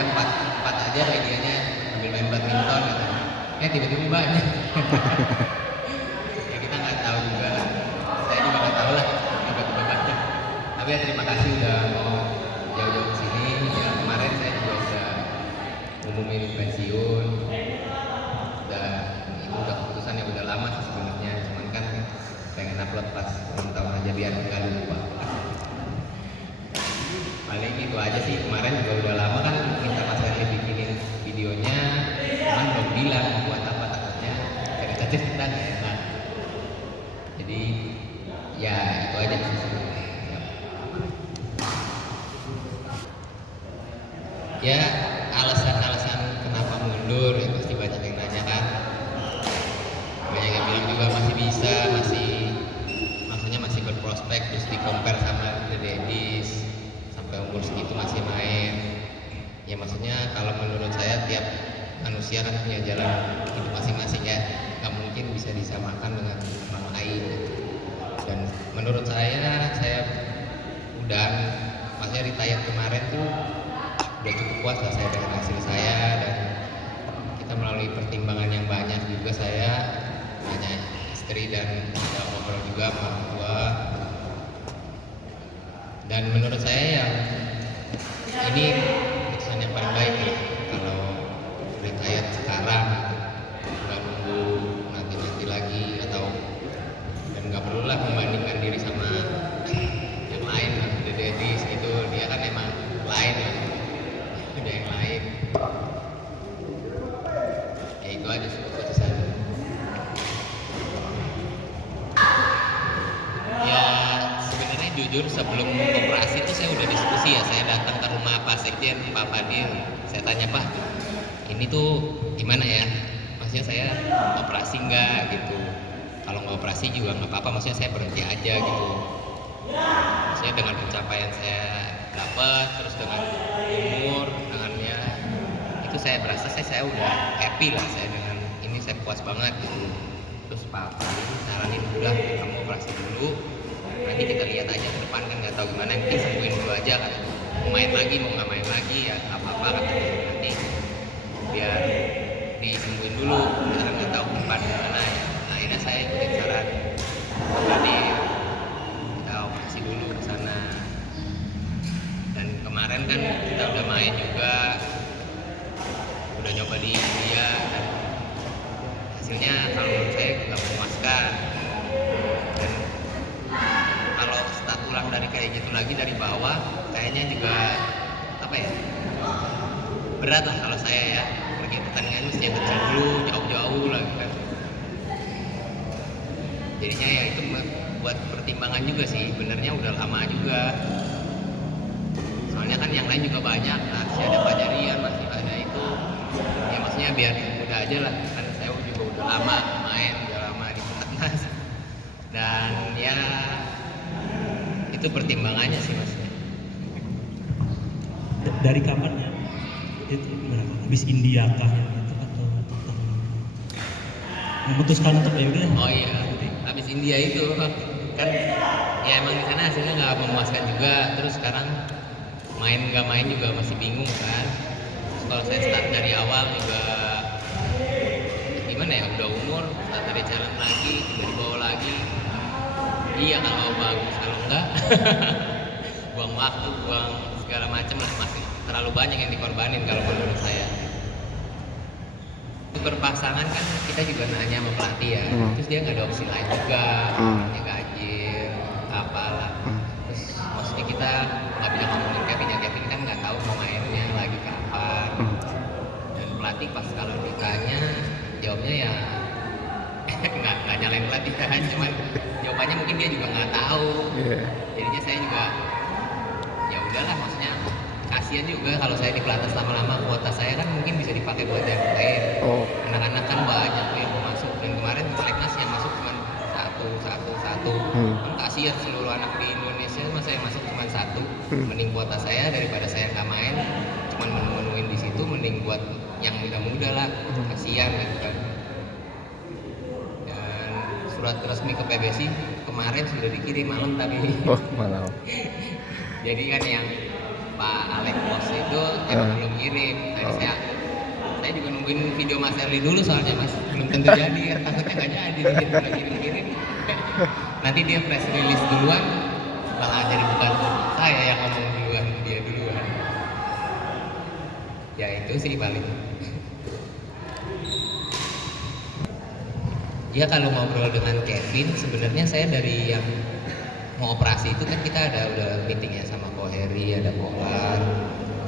ya empat empat aja medianya ambil main badminton gitu. Tiba-tiba banyak. Ya kita nggak tahu juga, saya juga nggak tahu lah tiba-tiba banyak. Tapi ya terima kasih udah mau jauh-jauh ke sini. Ya kemarin saya juga udah ngumumin pensiun. Itu udah keputusan yang udah lama sih sebenarnya, cuman kan pengen upload pas ulang tahun aja biar nggak lupa. Paling gitu aja sih, kemarin juga udah lama kan minta Mas Herli bikinin videonya, cuman belum bilang buat apa, takutnya cerita-cerita nggak enak. Jadi ya itu aja sih sebenarnya. Ya alasan-alasan kenapa mundur ya pasti banyak yang nanya kan. Banyak yang bilang juga masih bisa, maksudnya masih berprospek, terus di compare sama The Daddies sampai umur segitu masih main. Ya maksudnya kalau menurut saya tiap manusia kan punya jalan hidup masing-masing ya, nggak mungkin bisa disamakan dengan orang lain. Dan menurut saya udah maksudnya retire kemarin tuh udah cukup puas lah saya dengan hasil saya, dan kita melalui pertimbangan yang banyak juga, saya tanya istri dan kita ngobrol juga sama orang tua, dan menurut saya yang ini keputusan yang paling baik ya kalau retire sekarang gitu. Nggak nunggu nanti lagi, atau dan nggak perlulah membandingkan diri sama yang lain lah, The Daddies gitu, dia kan emang lain lah, udah yang lain. Ya itu aja sih keputusan. Ya sebenarnya jujur sebelum operasi itu saya udah diskusi ya, saya datang ke rumah Pak Sekjen, Pak Fadil, saya tanya, Pak ini tuh gimana ya, maksudnya saya operasi nggak gitu, kalau nggak operasi juga nggak apa-apa, maksudnya saya berhenti aja gitu, maksudnya dengan pencapaian saya dapat, terus dengan umur, dengannya itu saya berasa saya udah happy lah, saya dengan ini saya puas banget gitu. Terus Pak Fadil saranin udah kamu operasi dulu, nanti kita lihat aja ke depan, kan nggak tahu gimana, yang penting sembuhin dulu aja kan, mau main lagi mau nggak main lagi ya apa-apa katanya, nanti biar disembuhin dulu, kita nggak tahu ke depan gimana ya. Nah, akhirnya saya ikutin saran Pak Fadil, kita operasi dulu ke sana. Dan kemarin kan kita udah main juga, udah nyoba di India, dan hasilnya kalau menurut saya nggak memuaskan. Dan kalau start ulang dari kayak gitu lagi dari bawah, kayaknya juga apa ya, berat lah kalau saya ya, pergi pertandingan mesti yang kecil dulu, jauh-jauh lagi kan. Jadinya ya itu buat pertimbangan juga sih, benernya udah lama juga. Soalnya kan yang lain juga banyak, masih ada Fajarian, masih ada itu. Ya maksudnya biar mudah aja lah, kan saya juga udah lama main, udah lama di pelatnas. Dan ya itu pertimbangannya sih maksudnya. Dari kapannya itu berapa? Habis India kah gitu atau memutuskan untuk ya udah? Oh iya, habis India itu kan ya emang di sana hasilnya nggak memuaskan juga. Terus sekarang main nggak main juga masih bingung kan. Terus kalau saya start dari awal juga gimana ya, udah umur start dari jalan lagi, dari bawah lagi. Iya kalau bagus, kalau enggak buang waktu, buang segala macam lah, masih terlalu banyak yang dikorbanin kalau menurut saya. Berpasangan kan kita juga nanya sama pelatih ya, terus dia nggak ada opsi lain juga, dia gajil apalah, terus maksudnya kita nggak bisa ngomongin Kevin kan nggak tahu mau mainnya lagi kapan, dan pelatih pas kalau ditanya jawabnya ya nggak nyalain pelatih kan, cuman jawabannya mungkin dia juga nggak tahu, jadinya saya juga ya udahlah, maksudnya kasihan juga kalau saya di pelatnas lama-lama, kuota saya kan mungkin bisa dipakai buat yang lain. Anak-anak kan banyak tuh yang mau masuk, dan kemarin seleknas yang masuk cuma satu. Kan kasihan seluruh anak di Indonesia, masa yang masuk cuma satu. Mending kuota saya daripada saya nggak main, cuma menemuin di situ, mending buat yang muda-muda lah, kasihan gitu kan. Dan surat resmi ke PBSI kemarin sudah dikirim malam tapi malam. jadi kan yang Pak Alex Pos itu emang belum kirim. Tadi saya juga nungguin video Mas Erli dulu soalnya Mas, belum tentu jadi kan, takutnya nggak jadi nih udah kirim-kirim. Nanti dia press release duluan, malah jadi bukan saya yang ngomong duluan, dia duluan. Ya itu sih paling. Ya kalau ngobrol dengan Kevin, sebenarnya saya dari yang mau operasi itu kan kita udah meeting ya sama Ko Heri, ada Polar,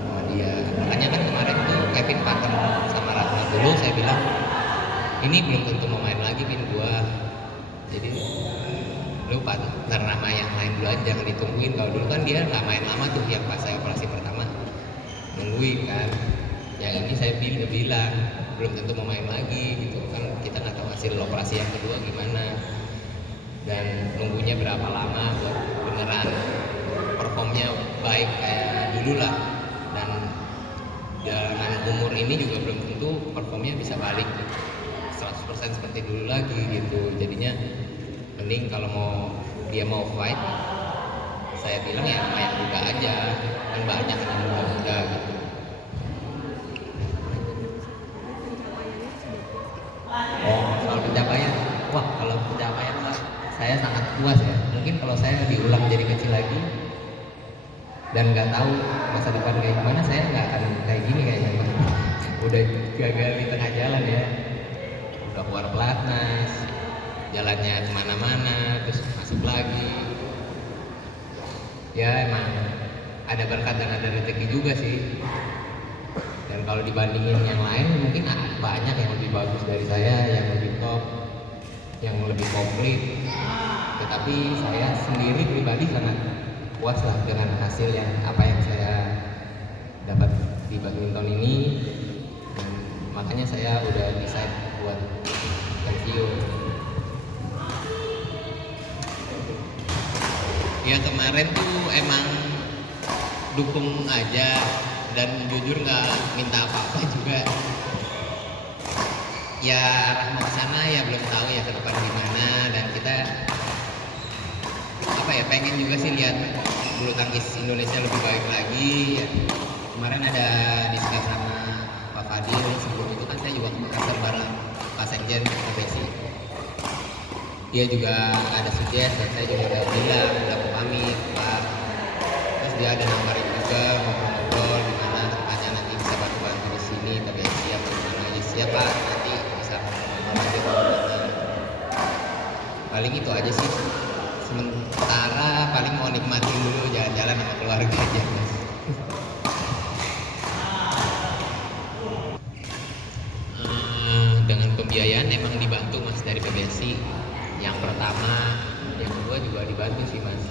sama dia. Makanya kan kemarin tuh Kevin paten sama Ratna dulu, saya bilang ini belum tentu mau main lagi Vin gua. Jadi lu partner nama yang lain dulu aja, jangan ditungguin. Kalau dulu kan dia nggak main lama tuh, yang pas saya operasi pertama nungguin kan. Yang ini saya bilang belum tentu mau main lagi gitu kan, kita nggak tahu hasil operasi yang kedua gimana dan nunggunya berapa lama buat beneran performnya baik kayak dulu lah. Dan dengan umur ini juga belum tentu performnya bisa balik 100% seperti dulu lagi gitu. Jadinya mending kalau dia mau fight, saya bilang ya main muda aja, kan banyak yang muda-muda gitu. Oh, soal pencapaian, wah kalau pencapaian Pak, saya sangat puas ya. Mungkin kalau saya diulang jadi kecil lagi dan nggak tahu masa depan kayak gimana, saya nggak akan kayak gini kayaknya Pak. Udah gagal di tengah jalan ya, udah keluar pelatnas, jalannya kemana-mana, terus masuk lagi. Ya emang ada berkat dan ada rezeki juga sih. Dan kalau dibandingin yang lain mungkin banyak yang lebih bagus dari saya, yang lebih top, yang lebih komplit. Tetapi saya sendiri pribadi sangat puas lah dengan hasil yang apa yang saya dapat di badminton ini. Dan makanya saya udah decide buat pensiun. Ya kemarin tuh emang dukung aja dan jujur nggak minta apa-apa juga. Ya arah mau kesana ya belum tahu ya ke depan gimana, dan kita apa ya pengen juga sih lihat bulu tangkis Indonesia lebih baik lagi. Ya, kemarin ada diskusi sama Pak Fadil, sebelum itu kan saya juga ke Makassar bareng Pak Sekjen PBSI. Dia juga ada suggest dan saya juga udah bilang, udah pamit Pak. Terus dia ada nawarin juga ngobrol-ngobrol gimana tempatnya nanti bisa bantu-bantu di sini, tapi siap gimana ya siap Pak, nanti bisa ngobrol aja gimana. Paling itu aja sih. Sementara paling mau nikmatin dulu jalan-jalan sama keluarga aja Mas. Dengan pembiayaan emang dibantu Mas dari PBSI. Yang pertama, yang kedua juga dibantu sih Mas.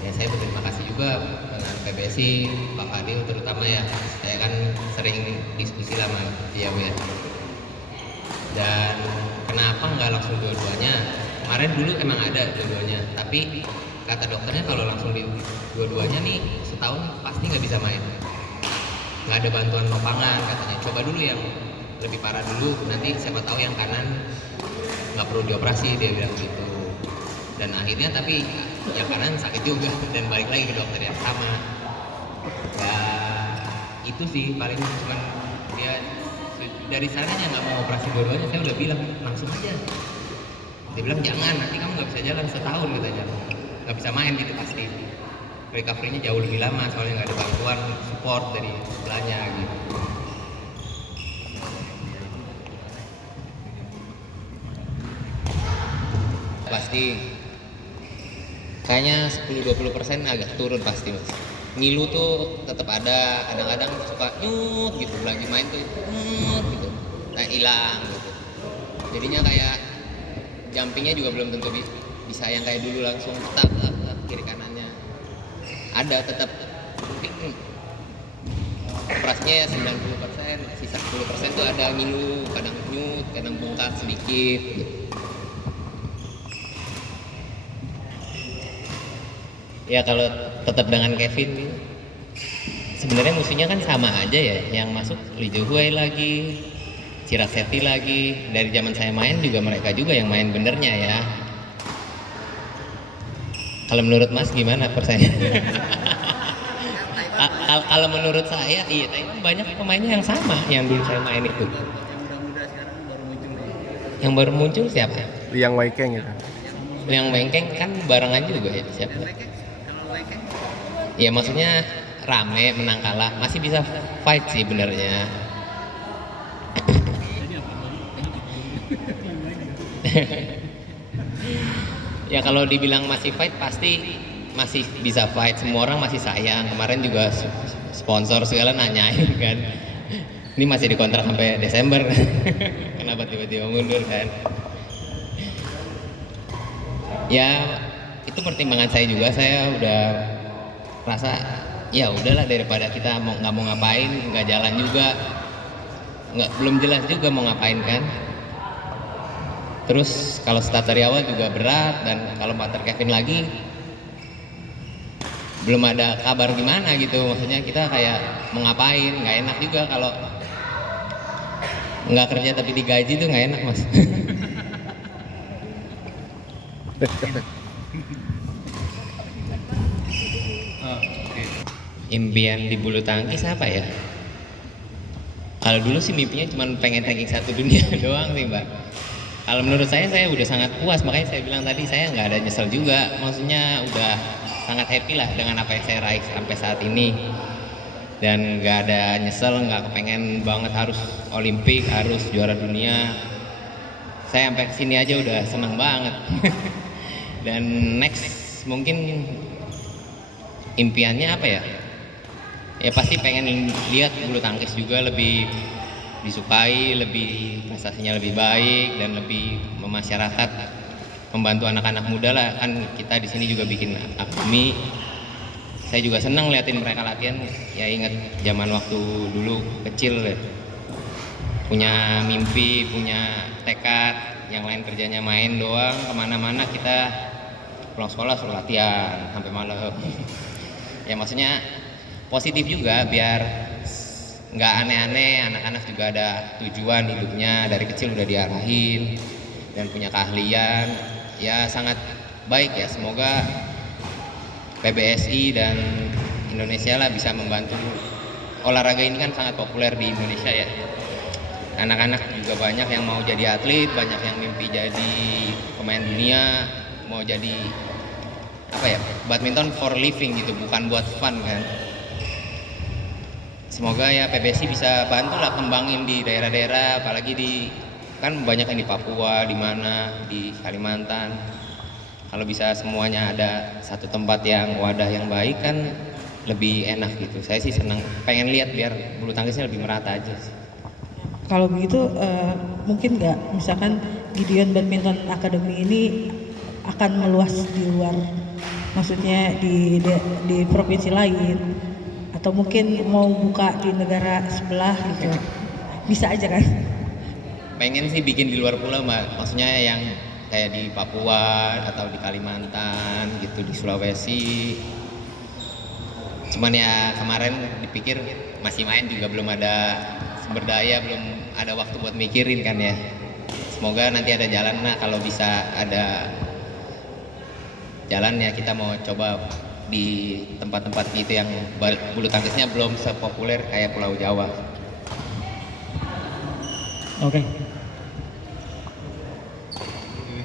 Ya saya berterima kasih juga dengan PBSI, Pak Fadil terutama ya. Saya kan sering diskusi lama dia ya. Dan kenapa nggak langsung dua-duanya? Kemarin dulu emang ada dua-duanya, tapi kata dokternya kalau langsung di dua-duanya nih setahun pasti nggak bisa main. Nggak ada bantuan lopangan katanya. Coba dulu yang lebih parah dulu, nanti siapa tahu yang kanan nggak perlu dioperasi, dia bilang gitu. Dan akhirnya tapi yang kanan sakit juga dan balik lagi ke dokter yang sama. Ya itu sih paling cuman dia dari sananya nggak mau operasi dua-duanya. Saya udah bilang langsung aja. Dia bilang jangan, nanti kamu nggak bisa jalan setahun katanya, nggak bisa main gitu pasti. Recovery-nya jauh lebih lama soalnya nggak ada bantuan support dari sebelahnya gitu. Pasti kayaknya 10-20% agak turun pasti Mas. Ngilu tuh tetap ada, kadang-kadang suka nyut gitu, lagi main tuh nyut gitu, nah hilang gitu. Jadinya kayak jumpingnya juga belum tentu bisa yang kayak dulu langsung tak kiri kanannya. Ada tetap mungkin operasinya ya 90%, sisa 10% tuh ada ngilu, kadang nyut, kadang bengkak sedikit gitu. Ya kalau tetap dengan Kevin sebenarnya musuhnya kan sama aja ya, yang masuk Lee Jo Hui lagi, Ciraseti lagi. Dari zaman saya main juga mereka juga yang main benernya ya. Kalau menurut Mas gimana persaingan? Kalau menurut saya iya, Thailand banyak pemainnya yang sama yang dulu saya main itu. Yang baru muncul siapa? Liang Weikeng gitu. Yang Wengkeng kan barengan juga ya siapa? Ya maksudnya rame menang kalah masih bisa fight sih benernya. Ya kalau dibilang masih fight pasti masih bisa fight, semua orang masih sayang. Kemarin juga sponsor segala nanyain kan, ini masih dikontrak sampai Desember kenapa tiba-tiba mundur kan. Ya itu pertimbangan saya juga, saya udah rasa ya udahlah daripada kita mau ngapain nggak jalan juga, nggak belum jelas juga mau ngapain kan. Terus kalau start dari awal juga berat, dan kalau partner Kevin lagi belum ada kabar gimana gitu, maksudnya kita kayak mau ngapain, nggak enak juga kalau nggak kerja tapi digaji tuh nggak enak mas. Impian di bulu tangkis apa ya? Kalau dulu sih mimpinya cuma pengen ranking 1 dunia doang sih mbak. Kalau menurut saya udah sangat puas, makanya saya bilang tadi saya nggak ada nyesel juga. Maksudnya udah sangat happy lah dengan apa yang saya raih sampai saat ini. Dan nggak ada nyesel, nggak kepengen banget harus Olimpik, harus juara dunia. Saya sampai kesini aja udah seneng banget. Dan next mungkin impiannya apa ya? Ya pasti pengen lihat bulu tangkis juga lebih disukai, lebih prestasinya lebih baik dan lebih memasyarakat, membantu anak-anak muda lah. Kan kita di sini juga bikin akademi. Saya juga senang liatin mereka latihan. Ya ingat zaman waktu dulu kecil ya. Punya mimpi, punya tekad. Yang lain kerjanya main doang, kemana-mana kita pulang sekolah suruh latihan sampai malam. Ya maksudnya positif juga biar nggak aneh-aneh, anak-anak juga ada tujuan hidupnya dari kecil udah diarahin dan punya keahlian. Ya sangat baik ya, semoga PBSI dan Indonesia lah bisa membantu. Olahraga ini kan sangat populer di Indonesia ya, anak-anak juga banyak yang mau jadi atlet, banyak yang mimpi jadi pemain dunia, mau jadi apa ya, badminton for living gitu, bukan buat fun kan. Semoga ya PBSI bisa bantu lah kembangin di daerah-daerah, apalagi di kan banyak yang di Papua, di mana di Kalimantan. Kalau bisa semuanya ada satu tempat yang wadah yang baik kan lebih enak gitu. Saya sih senang, pengen lihat biar bulu tangkisnya lebih merata aja sih. Kalau begitu mungkin nggak misalkan Gideon Badminton Academy ini akan meluas di luar, maksudnya di provinsi lain, atau mungkin mau buka di negara sebelah gitu, bisa aja kan? Pengen sih bikin di luar pulau mbak, maksudnya yang kayak di Papua atau di Kalimantan gitu, di Sulawesi. Cuman ya kemarin dipikir masih main juga belum ada sumber daya, belum ada waktu buat mikirin kan ya. Semoga nanti ada jalan, nah kalau bisa ada jalan ya kita mau coba di tempat-tempat gitu yang bulu tangkisnya belum sepopuler kayak Pulau Jawa.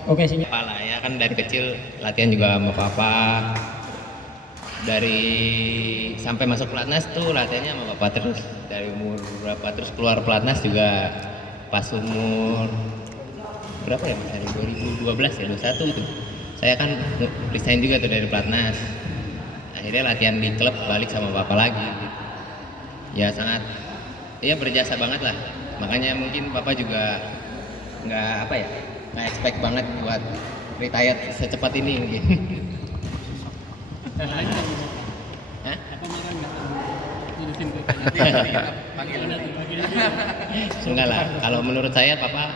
Oke sih. Kepala ya kan dari kecil latihan juga sama papa. Dari sampai masuk pelatnas tuh latihannya sama bapak terus. Dari umur berapa terus keluar pelatnas juga pas umur berapa ya mas? 2012 ya, 21 itu. Saya kan resign juga tuh dari pelatnas. Akhirnya latihan di klub, balik sama bapak lagi gitu. Ya sangat ya berjasa banget lah, makanya mungkin bapak juga nggak apa ya, nggak expect banget buat retired secepat ini mungkin. Hah? Enggak lah, kalau menurut saya papa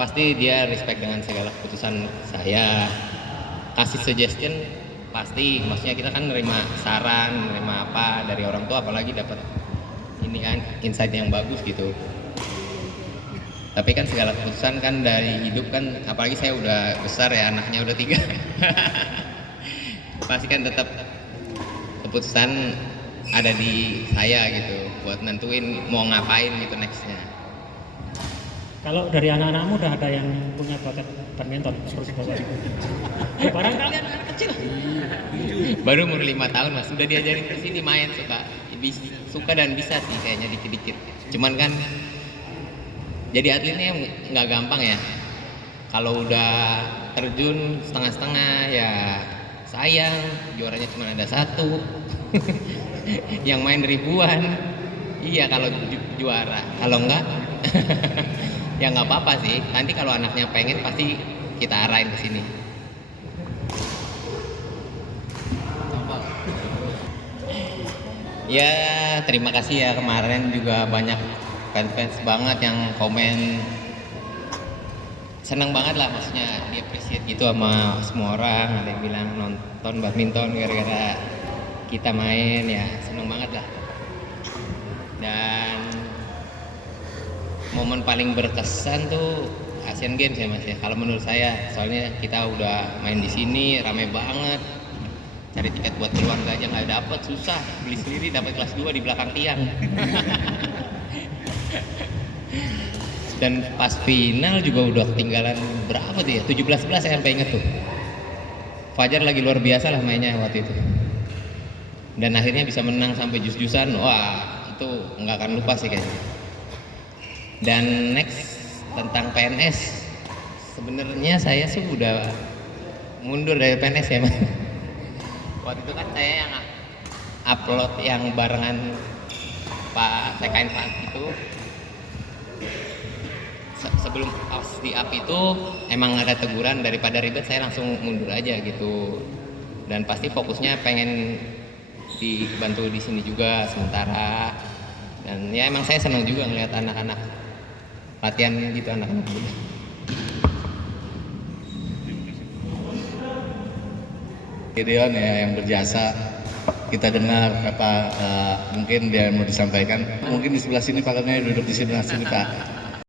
pasti dia respect dengan segala keputusan saya, kasih suggestion pasti, maksudnya kita kan nerima saran, nerima apa dari orang tua, apalagi dapat ini kan insight yang bagus gitu. Tapi kan segala keputusan kan dari hidup kan, apalagi saya udah besar ya, anaknya udah 3. Pasti kan tetap keputusan ada di saya gitu buat nentuin mau ngapain gitu nextnya. Kalau dari anak-anakmu udah ada yang punya bakat badminton seperti Bapak Ibu? Barang kalian anak kecil. Baru umur 5 tahun mas, sudah diajarin ke sini main suka dan bisa sih kayaknya dikit-dikit. Cuman kan jadi atletnya nggak gampang ya. Kalau udah terjun setengah-setengah ya sayang, juaranya cuma ada satu. Yang main ribuan. Iya kalau juara, kalau enggak ya nggak apa-apa sih. Nanti kalau anaknya pengen pasti kita arahin ke sini. Ya terima kasih ya, kemarin juga banyak fans banget yang komen, seneng banget lah, maksudnya dia appreciate gitu sama semua orang. Ada yang bilang nonton badminton gara-gara kita main, ya seneng banget lah. Dan momen paling berkesan tuh Asian Games ya mas ya, kalau menurut saya, soalnya kita udah main di sini rame banget, cari tiket buat keluarga aja nggak dapet, susah, beli sendiri dapat kelas 2 di belakang tiang. Dan pas final juga udah ketinggalan berapa tuh ya, 17-11 saya sampai inget tuh. Fajar lagi luar biasa lah mainnya waktu itu, dan akhirnya bisa menang sampai jus-jusan. Wah itu nggak akan lupa sih kayaknya. Dan next tentang PNS, sebenarnya saya sih udah mundur dari PNS ya mas. Waktu itu kan saya yang upload yang barengan Pak TKN Pak itu, sebelum pas di up itu emang ada teguran, daripada ribet saya langsung mundur aja gitu. Dan pasti fokusnya pengen dibantu di sini juga sementara. Dan ya emang saya senang juga ngeliat anak-anak latihan gitu, anak-anak muda. Gideon ya yang berjasa, kita dengar apa mungkin dia mau disampaikan. Mungkin di sebelah sini Pak Karno duduk di sebelah sini Pak.